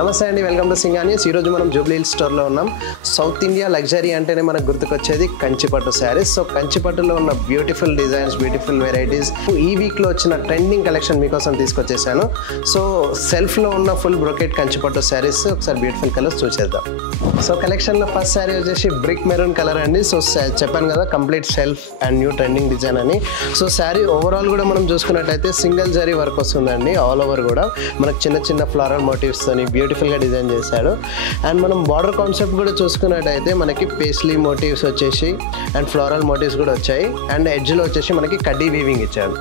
నమస్తే అండి, welcome to సింగానీస్. ఈరోజు మనం జూబ్లీ హిల్స్ స్టోర్లో ఉన్నాం. సౌత్ ఇండియా లగ్జరీ అంటేనే మనకు గుర్తుకొచ్చేది కంచిపట్టు శారీస్. సో కంచిపట్టులో ఉన్న బ్యూటిఫుల్ డిజైన్స్, బ్యూటిఫుల్ వెరైటీస్ ఈ వీక్లో వచ్చిన ట్రెండింగ్ కలెక్షన్ మీకోసం తీసుకొచ్చేసాను. సో సెల్ఫ్లో ఉన్న ఫుల్ బ్రొకెట్ కంచిపట్టు శారీస్ ఒకసారి బ్యూటిఫుల్ కలర్స్ చూసేద్దాం. సో కలెక్షన్లో ఫస్ట్ శారీ వచ్చేసి బ్రిక్ మెరూన్ కలర్ అండి. సో చెప్పాను కదా complete self and new trending design అని. సో శారీ ఓవరాల్ కూడా మనం చూసుకున్నట్టయితే సింగిల్ జరీ వర్క్ వస్తుందండి. ఆల్ ఓవర్ కూడా మనకు చిన్న చిన్న ఫ్లోరల్ మోటివ్స్తోని బ్యూటిఫుల్గా డిజైన్ చేశాడు. అండ్ మనం బార్డర్ కాన్సెప్ట్ కూడా చూసుకున్నట్టయితే మనకి పేస్లీ మోటివ్స్ వచ్చేసి అండ్ ఫ్లోరల్ మోటివ్స్ కూడా వచ్చాయి. అండ్ ఎడ్జ్లో వచ్చేసి మనకి కడ్డీ వీవింగ్ ఇచ్చాడు.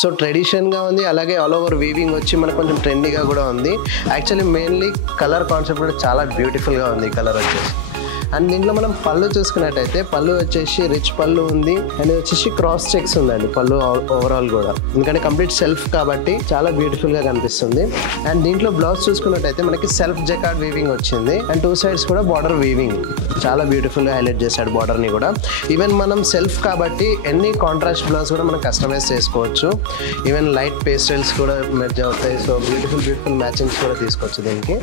సో ట్రెడిషన్గా ఉంది, అలాగే ఆల్ ఓవర్ వీవింగ్ వచ్చి మనకు కొంచెం ట్రెండీగా కూడా ఉంది. యాక్చువల్లీ మెయిన్లీ కలర్ కాన్సెప్ట్ కూడా చాలా బ్యూటిఫుల్గా ఉంది ఈ కలర్ వచ్చేసి. అండ్ దీంట్లో మనం పళ్ళు చూసుకున్నట్టయితే పళ్ళు వచ్చేసి రిచ్ పళ్ళు ఉంది. అండ్ ఇది వచ్చేసి క్రాస్ చెక్స్ ఉందండి పళ్ళు ఓవరాల్ కూడా, ఎందుకంటే కంప్లీట్ సెల్ఫ్ కాబట్టి చాలా బ్యూటిఫుల్గా కనిపిస్తుంది. అండ్ దీంట్లో బ్లౌజ్ చూసుకున్నట్టయితే మనకి సెల్ఫ్ జకార్డ్ వీవింగ్ వచ్చింది. అండ్ టూ సైడ్స్ కూడా బార్డర్ వీవింగ్ చాలా బ్యూటిఫుల్గా హైలైట్ చేశాడు బార్డర్ని కూడా. ఈవెన్ మనం సెల్ఫ్ కాబట్టి ఎన్ని కాంట్రాస్ట్ బ్లౌజ్ కూడా మనం కస్టమైజ్ చేసుకోవచ్చు. ఈవెన్ లైట్ పేస్టల్స్ కూడా మెర్జ్ అవుతాయి. సో బ్యూటిఫుల్ మ్యాచింగ్స్ కూడా తీసుకోవచ్చు దీనికి.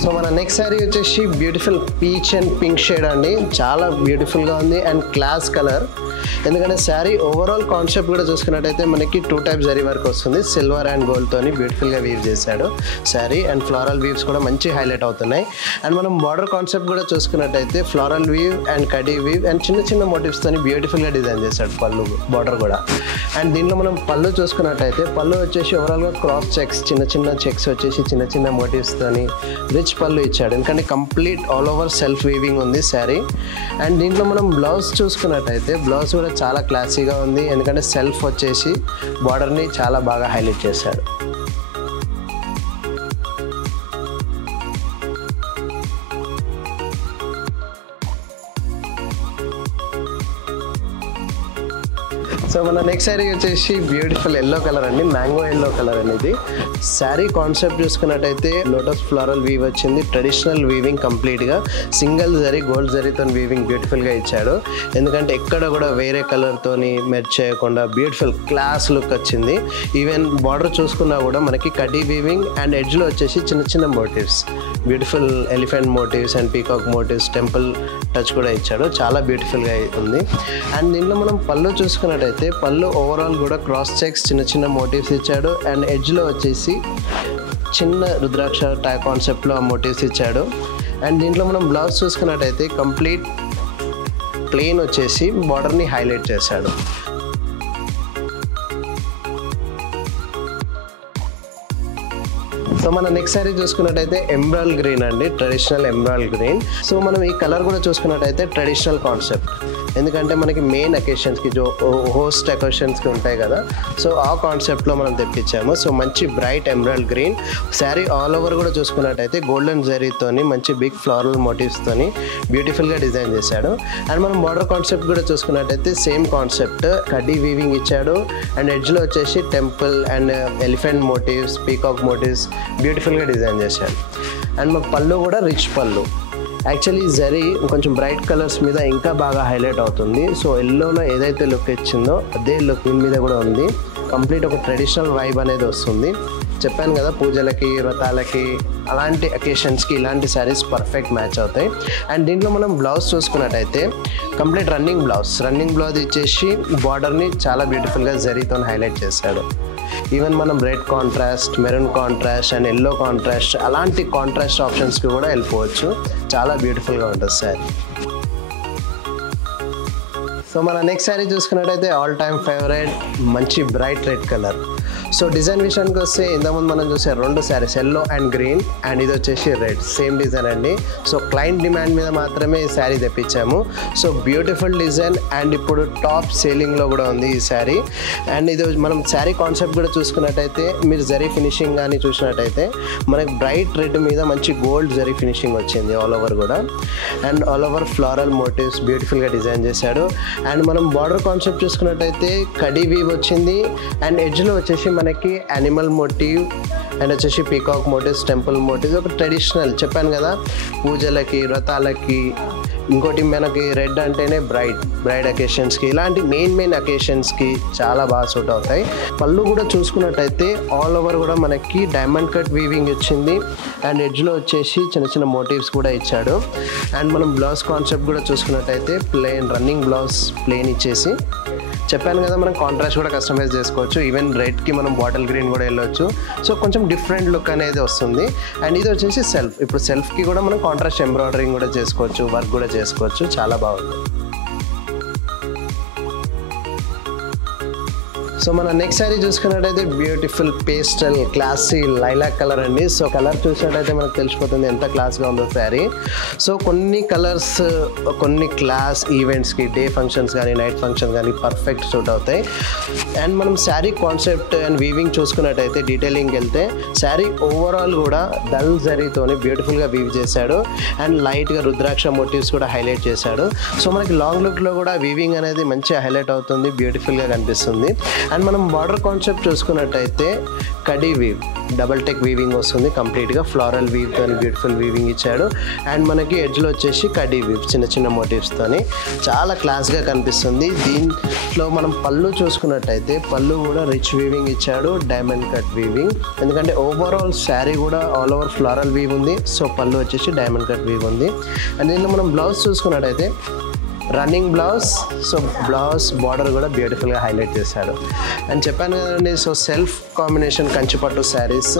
సో మన నెక్స్ట్ శారీ వచ్చేసి beautiful peach and pink shade అండి. చాలా బ్యూటిఫుల్గా ఉంది అండ్ క్లాస్ కలర్. ఎందుకంటే శారీ ఓవరాల్ కాన్సెప్ట్ కూడా చూసుకున్నట్టయితే మనకి 2 టైప్ జరీ వర్క్ వస్తుంది. సిల్వర్ అండ్ గోల్డ్తోని బ్యూటిఫుల్గా వీవ్ చేశాడు శారీ. అండ్ ఫ్లోరల్ వీవ్స్ కూడా మంచి హైలైట్ అవుతున్నాయి. అండ్ మనం బార్డర్ కాన్సెప్ట్ కూడా చూసుకున్నట్టయితే ఫ్లోరల్ వీవ్ అండ్ కడీ వీవ్ అండ్ చిన్న చిన్న మోటివ్స్తోని బ్యూటిఫుల్గా డిజైన్ చేశాడు పళ్ళు బార్డర్ కూడా. అండ్ దీంట్లో మనం పళ్ళు చూసుకున్నట్టయితే పళ్ళు వచ్చేసి ఓవరాల్గా క్రాస్ చెక్స్, చిన్న చిన్న చెక్స్ వచ్చేసి చిన్న చిన్న మోటివ్స్తోని రిచ్ పళ్ళు ఇచ్చాడు. ఎందుకంటే complete all over self weaving ఉంది శారీ. అండ్ దీంట్లో మనం బ్లౌజ్ చూసుకున్నట్టయితే బ్లౌజ్ కూడా చాలా క్లాసీగా ఉంది. ఎందుకంటే సెల్ఫ్ వచ్చేసి బార్డర్ని చాలా బాగా హైలైట్ చేశాడు. సో మన నెక్స్ట్ శారీ వచ్చేసి బ్యూటిఫుల్ ఎల్లో కలర్ అండి, మ్యాంగో ఎల్లో కలర్ అనేది. శారీ కాన్సెప్ట్ చూసుకున్నట్టయితే లోటస్ ఫ్లోరల్ వీవ్ వచ్చింది. ట్రెడిషనల్ వీవింగ్ కంప్లీట్గా సింగిల్ జరీ గోల్డ్ జరీతో వీవింగ్ బ్యూటిఫుల్గా ఇచ్చాడు. ఎందుకంటే ఎక్కడ కూడా వేరే కలర్తోని మెర్జ్ చేయకుండా బ్యూటిఫుల్ క్లాస్ లుక్ వచ్చింది. ఈవెన్ బార్డర్ చూసుకున్నా కూడా మనకి కడ్డీ వీవింగ్ అండ్ ఎడ్జ్లో వచ్చేసి చిన్న చిన్న motives, beautiful elephant motives and peacock motives, temple touch కూడా ఇచ్చాడు. చాలా బ్యూటిఫుల్గా ఉంది. అండ్ దీంట్లో మనం పళ్ళు చూసుకున్నట్టయితే పళ్ళు ఓవరాల్ కూడా క్రాస్ చెక్స్, చిన్న చిన్న మోటివ్స్ ఇచ్చాడు. అండ్ ఎడ్జ్లో వచ్చేసి చిన్న రుద్రాక్ష టైప్ కాన్సెప్ట్లో ఆ మోటివ్స్ ఇచ్చాడు. అండ్ దీంట్లో మనం బ్లౌజ్ చూసుకున్నట్టయితే కంప్లీట్ ప్లెయిన్ వచ్చేసి బార్డర్ని హైలైట్ చేశాడు. సో మన నెక్స్ట్ శారీ చూసుకున్నట్టయితే ఎమరాల్డ్ గ్రీన్ అండి, ట్రెడిషనల్ ఎమరాల్డ్ గ్రీన్. సో మనం ఈ కలర్ కూడా చూసుకున్నట్టయితే ట్రెడిషనల్ కాన్సెప్ట్, ఎందుకంటే మనకి మెయిన్ అకేషన్స్కి హోస్ట్ అకేషన్స్కి ఉంటాయి కదా, సో ఆ కాన్సెప్ట్లో మనం తెప్పించాము. సో మంచి bright emerald green sari. All over కూడా చూసుకున్నట్టయితే గోల్డెన్ జరీతోని మంచి బిగ్ ఫ్లోరల్ మోటివ్స్తోని బ్యూటిఫుల్గా డిజైన్ చేశాడు. అండ్ మనం బార్డర్ కాన్సెప్ట్ కూడా చూసుకున్నట్టయితే సేమ్ కాన్సెప్ట్, కడ్డీ వీవింగ్ ఇచ్చాడు. అండ్ ఎడ్జ్లో వచ్చేసి temple and elephant motives, peacock motives బ్యూటిఫుల్గా డిజైన్ చేశాడు. అండ్ మా పళ్ళు కూడా రిచ్ పళ్ళు. యాక్చువల్లీ జరీ కొంచెం బ్రైట్ కలర్స్ మీద ఇంకా బాగా హైలైట్ అవుతుంది. సో ఎల్లోలో ఏదైతే లుక్ ఇచ్చిందో అదే లుక్ దీని మీద కూడా ఉంది. కంప్లీట్ ఒక ట్రెడిషనల్ వైబ్ అనేది వస్తుంది. చెప్పాను కదా పూజలకి, వ్రతాలకి, అలాంటి అకేషన్స్కి ఇలాంటి శారీస్ పర్ఫెక్ట్ మ్యాచ్ అవుతాయి. అండ్ దీంట్లో మనం బ్లౌజ్ చూసుకున్నట్టయితే కంప్లీట్ రన్నింగ్ బ్లౌజ్ ఇచ్చేసి బార్డర్ని చాలా బ్యూటిఫుల్గా జరీతో హైలైట్ చేశాడు. ఈవెన్ మనం red contrast, maroon contrast and yellow contrast అలాంటి కాంట్రాస్ట్ ఆప్షన్స్కి కూడా వెళ్ళిపోవచ్చు. చాలా బ్యూటిఫుల్గా ఉంటుంది శారీ. సో మన నెక్స్ట్ శారీ చూసుకున్నట్టయితే ఆల్ టైమ్ ఫేవరెట్ మంచి bright red colour. So design విషయానికి వస్తే ఇంతకుముందు మనం చూసే 2 saris yellow and green, and ఇది వచ్చేసి రెడ్, సేమ్ డిజైన్ అండి. సో క్లయింట్ డిమాండ్ మీద మాత్రమే ఈ శారీ తెప్పించాము. సో బ్యూటిఫుల్ డిజైన్ అండ్ ఇప్పుడు టాప్ సేలింగ్లో కూడా ఉంది ఈ శారీ. అండ్ ఇది మనం శారీ కాన్సెప్ట్ కూడా చూసుకున్నట్టయితే మీరు జరీ ఫినిషింగ్ కానీ చూసినట్టయితే మనకి బ్రైట్ రెడ్ మీద మంచి గోల్డ్ జరీ ఫినిషింగ్ వచ్చింది ఆల్ ఓవర్ కూడా. And all over floral motives బ్యూటిఫుల్గా డిజైన్ చేశాడు. అండ్ మనం బార్డర్ కాన్సెప్ట్ చూసుకున్నట్టయితే కడీ వీవ్ వచ్చింది. అండ్ ఎడ్జ్లో వచ్చేసి మనకి యానిమల్ మోటివ్ అండ్ వచ్చేసి పీకాక్ మోటివ్స్, టెంపుల్ మోటివ్స్, ఒక ట్రెడిషనల్ చెప్పాను కదా పూజలకి, వ్రతాలకి ఇంకోటి మనకి రెడ్ అంటేనే బ్రైడ్ అకేషన్స్కి, ఇలాంటి మెయిన్ అకేషన్స్కి చాలా బాగా సూట్ అవుతాయి. పళ్ళు కూడా చూసుకున్నట్టయితే ఆల్ ఓవర్ కూడా మనకి డైమండ్ కట్ వీవింగ్ వచ్చింది అండ్ ఎడ్జ్లో వచ్చేసి చిన్న చిన్న మోటివ్స్ కూడా ఇచ్చాడు. అండ్ మనం బ్లౌజ్ కాన్సెప్ట్ కూడా చూసుకున్నట్టయితే ప్లెయిన్ రన్నింగ్ బ్లౌజ్ ప్లెయిన్ ఇచ్చేసి, చెప్పాను కదా మనం కాంట్రాస్ట్ కూడా కస్టమైజ్ చేసుకోవచ్చు. ఈవెన్ రెడ్కి మనం బాటిల్ గ్రీన్ కూడా వెళ్ళొచ్చు. సో కొంచెం డిఫరెంట్ లుక్ అనేది వస్తుంది. అండ్ ఇది వచ్చేసి సెల్ఫ్. ఇప్పుడు సెల్ఫ్కి కూడా మనం కాంట్రాస్ట్ ఎంబ్రాయిడరింగ్ కూడా చేసుకోవచ్చు, వర్క్ కూడా చేసుకోవచ్చు. చాలా బాగుంది. సో మన నెక్స్ట్ శారీ చూసుకున్నట్టయితే beautiful pastel classy lilac colour అండి. సో కలర్ చూసినట్టయితే మనకు తెలిసిపోతుంది ఎంత క్లాస్గా ఉందో శారీ. సో కొన్ని కలర్స్ కొన్ని క్లాస్ ఈవెంట్స్కి, డే ఫంక్షన్స్ కానీ నైట్ ఫంక్షన్ కానీ పర్ఫెక్ట్ సూట్ అవుతాయి. అండ్ మనం శారీ కాన్సెప్ట్ అండ్ వీవింగ్ చూసుకున్నట్టయితే డీటెయిలింగ్కి వెళ్తే శారీ ఓవరాల్ కూడా డల్ జరీతోని బ్యూటిఫుల్గా వీవ్ చేశాడు. అండ్ లైట్గా రుద్రాక్ష మోటివ్స్ కూడా హైలైట్ చేశాడు. సో మనకి లాంగ్ లుక్లో కూడా వీవింగ్ అనేది మంచిగా హైలైట్ అవుతుంది, బ్యూటిఫుల్గా కనిపిస్తుంది. అండ్ మనం బార్డర్ కాన్సెప్ట్ చూసుకున్నట్టయితే కడీ వీవ్, డబల్ టెక్ వీవింగ్ వస్తుంది కంప్లీట్గా. ఫ్లోరల్ వీవ్తో బ్యూటిఫుల్ వీవింగ్ ఇచ్చాడు. అండ్ మనకి ఎడ్జ్లో వచ్చేసి కడీ వీవ్ చిన్న చిన్న మోటివ్స్తోని చాలా క్లాస్గా కనిపిస్తుంది. దీంట్లో మనం పళ్ళు చూసుకున్నట్టయితే పళ్ళు కూడా రిచ్ వీవింగ్ ఇచ్చాడు, డైమండ్ కట్ వీవింగ్. ఎందుకంటే ఓవరాల్ శారీ కూడా ఆల్ ఓవర్ ఫ్లోరల్ వీవ్ ఉంది. సో పళ్ళు వచ్చేసి డైమండ్ కట్ వీవ్ ఉంది. అండ్ దీంట్లో మనం బ్లౌజ్ చూసుకున్నట్టయితే running blouse. So blouse border కూడా బ్యూటిఫుల్గా హైలైట్ చేశాడు. అండ్ చెప్పాను కదండి, so self combination Kanchipattu saris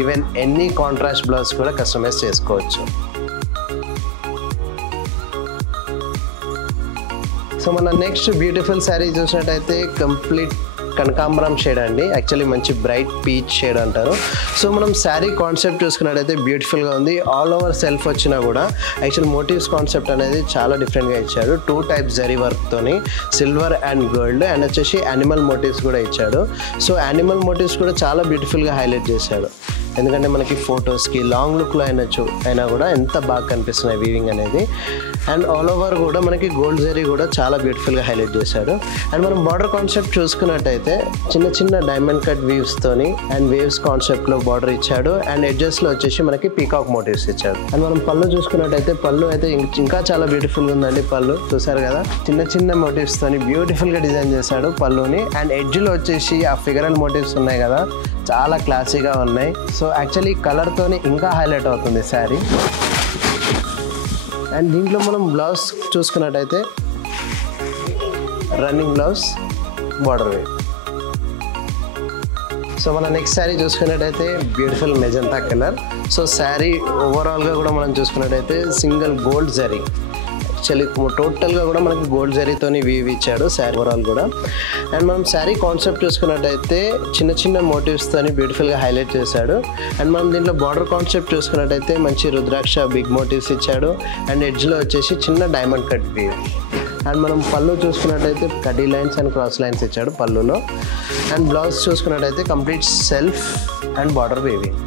even any contrast blouse కూడా కస్టమైజ్ చేసుకోవచ్చు. సో మన నెక్స్ట్ బ్యూటిఫుల్ శారీ చూసినట్టయితే కంప్లీట్ కనకాంబరం షేడ్ అండి. యాక్చువల్లీ మంచి బ్రైట్ పీచ్ షేడ్ అంటారు. సో మనం శారీ కాన్సెప్ట్ చూసుకున్నట్టయితే బ్యూటిఫుల్గా ఉంది. ఆల్ ఓవర్ సెల్ఫ్ వచ్చినా కూడా యాక్చువల్ మోటివ్స్ కాన్సెప్ట్ అనేది చాలా డిఫరెంట్గా ఇచ్చాడు. 2 టైప్స్ జరీ వర్క్తోని సిల్వర్ అండ్ గోల్డ్ అండ్ వచ్చేసి యానిమల్ మోటివ్స్ కూడా ఇచ్చాడు. సో యానిమల్ మోటివ్స్ కూడా చాలా బ్యూటిఫుల్గా హైలైట్ చేశాడు. ఎందుకంటే మనకి ఫొటోస్కి లాంగ్ లుక్లో అయినా కూడా ఎంత బాగా కనిపిస్తున్నాయి వీవింగ్ అనేది. అండ్ ఆల్ ఓవర్ కూడా మనకి గోల్డ్ జరీ కూడా చాలా బ్యూటిఫుల్గా హైలైట్ చేశాడు. అండ్ మనం బార్డర్ కాన్సెప్ట్ చూసుకున్నట్టయితే చిన్న చిన్న డైమండ్ కట్ వీవ్స్తోని అండ్ వేవ్స్ కాన్సెప్ట్లో బార్డర్ ఇచ్చాడు. అండ్ ఎడ్జెస్లో వచ్చేసి మనకి పీకాక్ మోటివ్స్ ఇచ్చాడు. అండ్ మనం పళ్ళు చూసుకున్నట్టయితే పళ్ళు అయితే ఇంకా చాలా బ్యూటిఫుల్గా ఉందండి. పళ్ళు చూసారు కదా, చిన్న చిన్న మోటివ్స్తోని బ్యూటిఫుల్గా డిజైన్ చేశాడు పళ్ళుని. అండ్ ఎడ్జ్లో వచ్చేసి ఆ ఫిగరల్ మోటివ్స్ ఉన్నాయి కదా, చాలా క్లాసీగా ఉన్నాయి. సో యాక్చువల్లీ కలర్తోని ఇంకా హైలైట్ అవుతుంది శారీ. అండ్ దీంట్లో మనం బ్లౌజ్ చూసుకున్నట్టయితే running blouse border wave. So మన నెక్స్ట్ శారీ చూసుకున్నట్టయితే beautiful magenta colour. So sari ఓవరాల్గా కూడా మనం చూసుకున్నట్టయితే సింగిల్ గోల్డ్ జరీ, యాక్చువల్లీ టోటల్గా కూడా మనకి గోల్డ్ జరీతోని వీవ్ ఇచ్చాడు శారీ ఓవరాల్ కూడా. అండ్ మనం శారీ కాన్సెప్ట్ చూసుకున్నట్టయితే చిన్న చిన్న మోటివ్స్తోని బ్యూటిఫుల్గా హైలైట్ చేశాడు. అండ్ మనం దీంట్లో బార్డర్ కాన్సెప్ట్ చూసుకున్నట్టయితే మంచి రుద్రాక్ష బిగ్ మోటివ్స్ ఇచ్చాడు. అండ్ ఎడ్జ్లో వచ్చేసి చిన్న డైమండ్ కట్ వీవ్. అండ్ మనం పళ్ళు చూసుకున్నట్టయితే khadi lines and cross lines ఇచ్చాడు పళ్ళులో. అండ్ బ్లౌజ్ చూసుకున్నట్టయితే complete self and border weaving.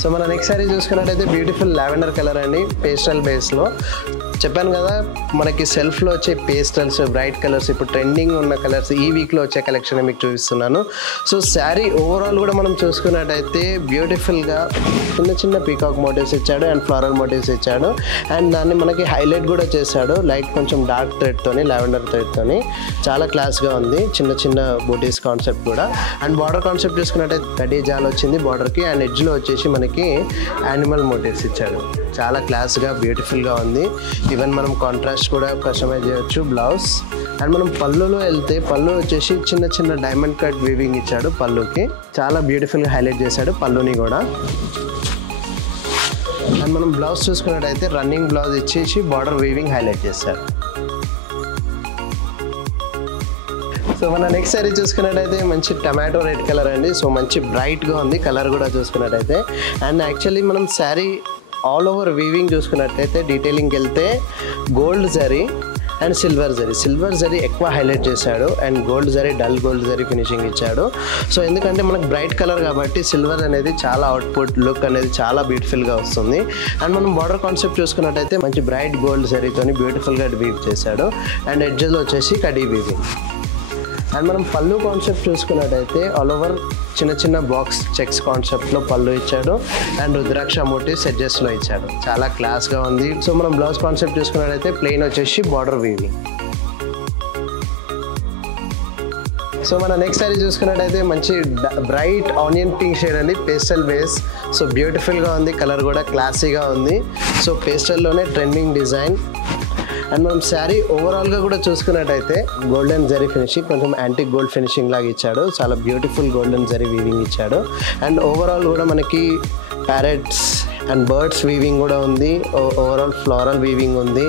So మన నెక్స్ట్ శారీ చూసుకున్నట్టయితే బ్యూటిఫుల్ లావెండర్ కలర్ అండి, పేస్టల్ బేస్లో. చెప్పాను కదా మనకి సెల్ఫ్లో వచ్చే పేస్టల్స్ బ్రైట్ కలర్స్ ఇప్పుడు ట్రెండింగ్ ఉన్న కలర్స్ ఈ వీక్లో వచ్చే కలెక్షన్ మీకు చూపిస్తున్నాను. సో శారీ ఓవరాల్ కూడా మనం చూసుకున్నట్టయితే బ్యూటిఫుల్గా చిన్న చిన్న పీకాక్ మోటివ్స్ ఇచ్చాడు అండ్ ఫ్లోరల్ మోటివ్స్ ఇచ్చాడు. అండ్ దాన్ని మనకి హైలైట్ కూడా చేశాడు లైక్ కొంచెం డార్క్ థ్రెడ్తోని, లావెండర్ థ్రెడ్తోని. చాలా క్లాస్గా ఉంది, చిన్న చిన్న బూటీస్ కాన్సెప్ట్ కూడా. అండ్ బార్డర్ కాన్సెప్ట్ చూసుకున్నట్టయితే కడీ జాల్ వచ్చింది బార్డర్కి. అండ్ ఎడ్జ్లో వచ్చేసి మనకి యానిమల్ మోటివ్స్ ఇచ్చాడు. చాలా క్లాస్గా బ్యూటిఫుల్గా ఉంది. ఈవెన్ మనం కాంట్రాస్ట్ కూడా కస్టమైజ్ చేయొచ్చు బ్లౌజ్. అండ్ మనం పళ్ళులో వెళ్తే పళ్ళు వచ్చేసి చిన్న చిన్న డైమండ్ కట్ వీవింగ్ ఇచ్చాడు పళ్ళుకి. చాలా బ్యూటిఫుల్గా హైలైట్ చేశాడు పళ్ళుని కూడా. అండ్ మనం బ్లౌజ్ చూసుకున్నట్టయితే రన్నింగ్ బ్లౌజ్ ఇచ్చేసి బార్డర్ వీవింగ్ హైలైట్ చేశాడు. సో మన నెక్స్ట్ శారీ చూసుకున్నట్టయితే మంచి టమాటో రెడ్ కలర్ అండి. సో మంచి బ్రైట్గా ఉంది కలర్ కూడా చూసుకున్నట్టయితే. అండ్ యాక్చువల్లీ మనం శారీ ఆల్ ఓవర్ వీవింగ్ చూసుకున్నట్టయితే డీటెయిలింగ్కి వెళ్తే gold zari and silver zari ఎక్కువ హైలైట్ చేశాడు. And gold zari dull gold zari finishing ఇచ్చాడు. సో ఎందుకంటే మనకు బ్రైట్ కలర్ కాబట్టి సిల్వర్ అనేది చాలా అవుట్పుట్ లుక్ అనేది చాలా బ్యూటిఫుల్గా వస్తుంది. అండ్ మనం బార్డర్ కాన్సెప్ట్ చూసుకున్నట్టయితే మంచి బ్రైట్ గోల్డ్ జరీతోని బ్యూటిఫుల్గా వీవ్ చేశాడు. అండ్ ఎడ్జెస్లో వచ్చేసి కడీ వీవింగ్. అండ్ మనం పళ్ళు కాన్సెప్ట్ చూసుకున్నట్టయితే ఆల్ ఓవర్ చిన్న చిన్న బాక్స్ చెక్స్ కాన్సెప్ట్లో పళ్ళు ఇచ్చాడు అండ్ రుద్రాక్ష మోటివ్స్ ఎడ్జెస్లో ఇచ్చాడు. చాలా క్లాస్గా ఉంది. సో మనం బ్లౌజ్ కాన్సెప్ట్ చూసుకున్నట్టయితే ప్లెయిన్ వచ్చేసి బార్డర్ వీవింగ్. సో మన నెక్స్ట్ సారీ చూసుకున్నట్టయితే మంచి బ్రైట్ ఆనియన్ పింక్ షేడ్ అండి, పేస్టల్ బేస్. సో బ్యూటిఫుల్గా ఉంది, కలర్ కూడా క్లాసీగా ఉంది. సో పేస్టల్లోనే ట్రెండింగ్ డిజైన్. అండ్ మనం శారీ ఓవరాల్గా కూడా చూసుకున్నట్టయితే గోల్డెన్ జరీ ఫినిషింగ్, కొంచెం యాంటిక్ గోల్డ్ ఫినిషింగ్ లాగా ఇచ్చాడు. చాలా బ్యూటిఫుల్ గోల్డెన్ జరీ వీవింగ్ ఇచ్చాడు. అండ్ ఓవరాల్ కూడా మనకి ప్యారెట్స్ అండ్ బర్డ్స్ వీవింగ్ కూడా ఉంది. ఓవరాల్ ఫ్లోరల్ వీవింగ్ ఉంది.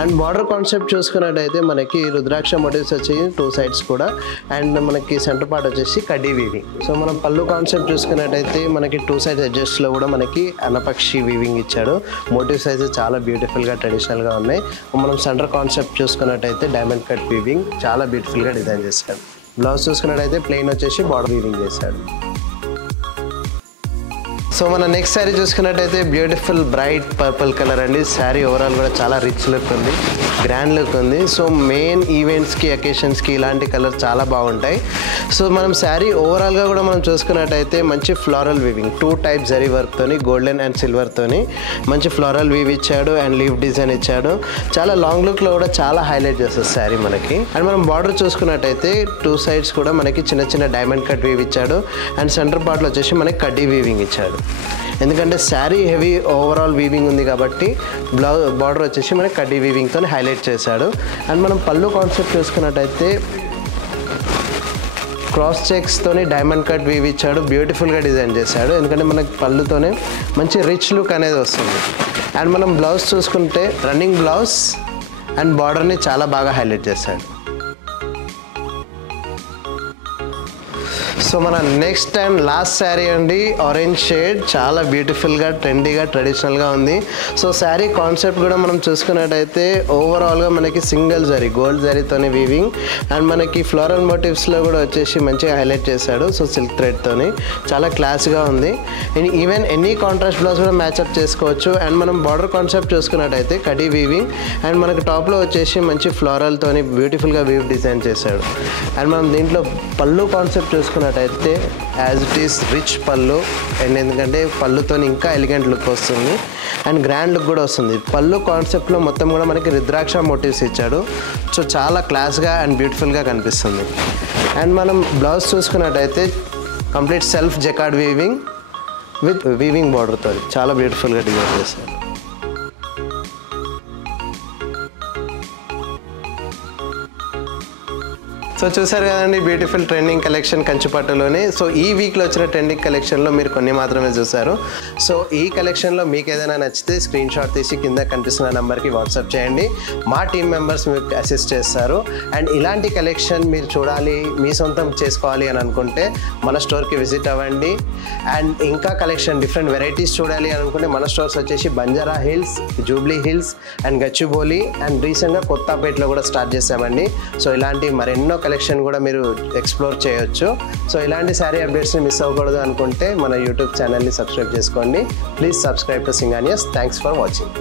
అండ్ బార్డర్ కాన్సెప్ట్ చూసుకున్నట్టయితే మనకి రుద్రాక్ష మోటివ్స్ వచ్చి 2 సైడ్స్ కూడా అండ్ మనకి సెంటర్ పార్ట్ వచ్చేసి కడ్డీ వీవింగ్. సో మనం పళ్ళు కాన్సెప్ట్ చూసుకున్నట్టయితే మనకి 2 సైడ్స్ ఎడ్జస్ట్లో కూడా మనకి అనపక్షి వీవింగ్ ఇచ్చాడు. మోటివ్స్ అయితే చాలా బ్యూటిఫుల్గా ట్రెడిషనల్గా ఉన్నాయి. మనం సెంటర్ కాన్సెప్ట్ చూసుకున్నట్టయితే డైమండ్ కట్ వీవింగ్ చాలా బ్యూటిఫుల్గా డిజైన్ చేశాడు. బ్లౌజ్ చూసుకున్నట్టయితే ప్లెయిన్ వచ్చేసి బార్డర్ వీవింగ్ చేశాడు. సో మన నెక్స్ట్ శారీ చూసుకున్నట్టయితే బ్యూటిఫుల్ బ్రైట్ పర్పుల్ కలర్ అండి. శారీ ఓవరాల్ కూడా చాలా రిచ్ లుక్ ఉంది, గ్రాండ్ లుక్ ఉంది. సో మెయిన్ ఈవెంట్స్కి అకేషన్స్కి ఇలాంటి కలర్ చాలా బాగుంటాయి. సో మనం శారీ ఓవరాల్గా కూడా మనం చూసుకున్నట్టయితే మంచి ఫ్లోరల్ వీవింగ్ 2 టైప్ జరీ వర్క్తోని గోల్డెన్ అండ్ సిల్వర్తోని మంచి ఫ్లోరల్ వీవ్ ఇచ్చాడు అండ్ లీవ్ డిజైన్ ఇచ్చాడు. చాలా లాంగ్ లుక్లో కూడా చాలా హైలైట్ చేస్తుంది శారీ మనకి. అండ్ మనం బార్డర్ చూసుకున్నట్టయితే 2 సైడ్స్ కూడా మనకి చిన్న చిన్న డైమండ్ కట్ వీవ్ ఇచ్చాడు అండ్ సెంటర్ పార్ట్లో వచ్చేసి మనకి కడ్డీ వీవింగ్ ఇచ్చాడు. ఎందుకంటే శారీ హెవీ ఓవరాల్ వీవింగ్ ఉంది కాబట్టి బార్డర్ వచ్చేసి మనకి కడ్డీ వీవింగ్తో హైలైట్ చేశాడు. అండ్ మనం పళ్ళు కాన్సెప్ట్ చూసుకున్నట్టయితే క్రాస్ చెక్స్తోని డైమండ్ కట్ వీవ్ ఇచ్చాడు. బ్యూటిఫుల్గా డిజైన్ చేశాడు. ఎందుకంటే మనకి పళ్ళుతోనే మంచి రిచ్ లుక్ అనేది వస్తుంది. అండ్ మనం బ్లౌజ్ చూసుకుంటే రన్నింగ్ బ్లౌజ్ అండ్ బార్డర్ని చాలా బాగా హైలైట్ చేశాడు. సో మన నెక్స్ట్ అండ్ లాస్ట్ శారీ అండి, ఆరెంజ్ షేడ్. చాలా బ్యూటిఫుల్గా ట్రెండీగా ట్రెడిషనల్గా ఉంది. సో శారీ కాన్సెప్ట్ కూడా మనం చూసుకున్నట్టయితే ఓవరాల్గా మనకి సింగిల్ జరీ గోల్డ్ జరీతోని వీవింగ్ అండ్ మనకి ఫ్లోరల్ మోటివ్స్లో కూడా వచ్చేసి మంచిగా హైలైట్ చేశాడు. సో సిల్క్ థ్రెడ్తోని చాలా క్లాస్గా ఉంది. ఈవెన్ ఎనీ కాంట్రాస్ట్ బ్లౌజ్ కూడా మ్యాచ్అప్ చేసుకోవచ్చు. అండ్ మనం బార్డర్ కాన్సెప్ట్ చూసుకున్నట్టయితే కడీ వీవింగ్ అండ్ మనకి టాప్లో వచ్చేసి మంచి ఫ్లోరల్తోని బ్యూటిఫుల్గా వీవ్ డిజైన్ చేశాడు. అండ్ మనం దీంట్లో పళ్ళు కాన్సెప్ట్ చూసుకున్నట్టయితే యాజ్ ఇట్ ఈస్ రిచ్ పళ్ళు అండ్ ఎందుకంటే పళ్ళుతో ఇంకా ఎలిగెంట్ లుక్ వస్తుంది అండ్ గ్రాండ్ లుక్ కూడా వస్తుంది. పళ్ళు కాన్సెప్ట్లో మొత్తం కూడా మనకి రుద్రాక్ష మోటివ్స్ ఇచ్చాడు. సో చాలా క్లాస్గా అండ్ బ్యూటిఫుల్గా కనిపిస్తుంది. అండ్ మనం బ్లౌజ్ చూసుకున్నట్టయితే complete self jacquard weaving with weaving బార్డర్తో చాలా బ్యూటిఫుల్గా డిజైన్ చేశాడు. సో చూసారు కదండి బ్యూటిఫుల్ ట్రెండింగ్ కలెక్షన్ కంచిపట్టులోని. సో ఈ వీక్లో వచ్చిన ట్రెండింగ్ కలెక్షన్లో మీరు కొన్ని మాత్రమే చూసారు. సో ఈ కలెక్షన్లో మీకు ఏదైనా నచ్చితే స్క్రీన్ షాట్ తీసి కింద కనిపిస్తున్న నెంబర్కి వాట్సాప్ చేయండి. మా టీం మెంబర్స్ మీకు అసిస్ట్ చేస్తారు. అండ్ ఇలాంటి కలెక్షన్ మీరు చూడాలి, మీ సొంతం చేసుకోవాలి అని అనుకుంటే మన స్టోర్కి విజిట్ అవ్వండి. అండ్ ఇంకా కలెక్షన్ డిఫరెంట్ వెరైటీస్ చూడాలి అని అనుకుంటే మన స్టోర్స్ వచ్చేసి Banjara hills, Jubilee hills and Gachibowli and రీసెంట్గా కొత్తపేటలో కూడా స్టార్ట్ చేసామండి. సో ఇలాంటి మరెన్నో కలెక్షన్ కూడా మీరు ఎక్స్ప్లోర్ చేయొచ్చు. సో ఇలాంటి శారీ అప్డేట్స్ని మిస్ అవ్వకూడదు అనుకుంటే మన యూట్యూబ్ ఛానల్ని సబ్స్క్రైబ్ చేసుకోండి. Please subscribe to Singhania's. Thanks for watching.